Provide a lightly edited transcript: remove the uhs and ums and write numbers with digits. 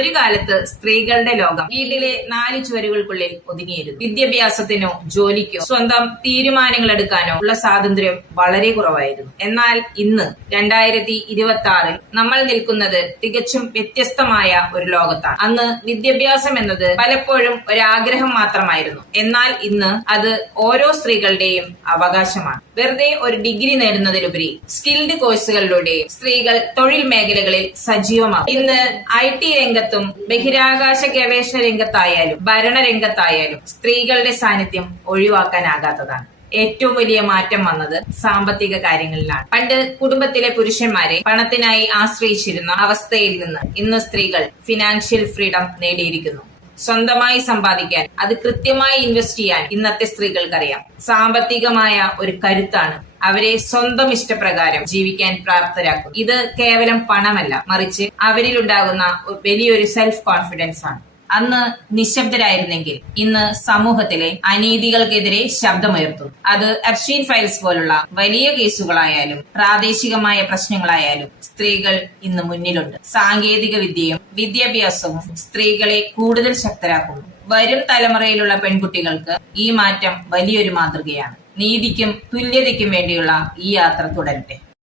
ഒരു കാലത്ത് സ്ത്രീകളുടെ ലോകം വീട്ടിലെ 4 ചുവരുകൾക്കുള്ളിൽ ഒതുങ്ങിയിരുന്നു. വിദ്യാഭ്യാസത്തിനോ ജോലിക്കോ സ്വന്തം തീരുമാനങ്ങൾ എടുക്കാനോ ഉള്ള സ്വാതന്ത്ര്യം വളരെ കുറവായിരുന്നു. എന്നാൽ ഇന്ന് 2026 നമ്മൾ നിൽക്കുന്നത് തികച്ചും വ്യത്യസ്തമായ ഒരു ലോകത്താണ്. അന്ന് വിദ്യാഭ്യാസം എന്നത് പലപ്പോഴും ഒരാഗ്രഹം മാത്രമായിരുന്നു. എന്നാൽ ഇന്ന് അത് ഓരോ സ്ത്രീകളുടെയും അവകാശമാണ്. വെറുതെ ഒരു ഡിഗ്രി നേടുന്നതിലുപരി സ്കിൽഡ് കോഴ്സുകളിലൂടെ സ്ത്രീകൾ തൊഴിൽ മേഖലകളിൽ സജീവമാകും. ഇന്ന് IT രംഗത്തും ബഹിരാകാശ ഗവേഷണ രംഗത്തായാലും ഭരണരംഗത്തായാലും സ്ത്രീകളുടെ സാന്നിധ്യം ഒഴിവാക്കാനാകാത്തതാണ്. ഏറ്റവും വലിയ മാറ്റം വന്നത് സാമ്പത്തിക കാര്യങ്ങളിലാണ്. പണ്ട് കുടുംബത്തിലെ പുരുഷന്മാരെ പണത്തിനായി ആശ്രയിച്ചിരുന്ന അവസ്ഥയിൽ നിന്ന് ഇന്ന് സ്ത്രീകൾ ഫിനാൻഷ്യൽ ഫ്രീഡം നേടിയിരിക്കുന്നു. സ്വന്തമായി സമ്പാദിക്കാൻ, അത് കൃത്യമായി ഇൻവെസ്റ്റ് ചെയ്യാൻ ഇന്നത്തെ സ്ത്രീകൾക്കറിയാം. സാമ്പത്തികമായ ഒരു കരുത്താണ് അവരെ സ്വന്തം ഇഷ്ടപ്രകാരം ജീവിക്കാൻ പ്രാപ്തരാക്കും. ഇത് കേവലം പണമല്ല, മറിച്ച് അവരിലുണ്ടാകുന്ന വലിയൊരു സെൽഫ് കോൺഫിഡൻസ് ആണ്. അന്ന് നിശബ്ദരായിരുന്നെങ്കിൽ ഇന്ന് സമൂഹത്തിലെ അനീതികൾക്കെതിരെ ശബ്ദമുയർത്തും. അത് എപ്സ്റ്റീൻ ഫയൽസ് പോലുള്ള വലിയ കേസുകളായാലും പ്രാദേശികമായ പ്രശ്നങ്ങളായാലും സ്ത്രീകൾ ഇന്ന് മുന്നിലുണ്ട്. സാങ്കേതിക വിദ്യയും വിദ്യാഭ്യാസവും സ്ത്രീകളെ കൂടുതൽ ശക്തരാക്കുന്നു. വരും തലമുറയിലുള്ള പെൺകുട്ടികൾക്ക് ഈ മാറ്റം വലിയൊരു മാതൃകയാണ്. നീതിക്കും തുല്യതയ്ക്കും വേണ്ടിയുള്ള ഈ യാത്ര തുടരട്ടെ.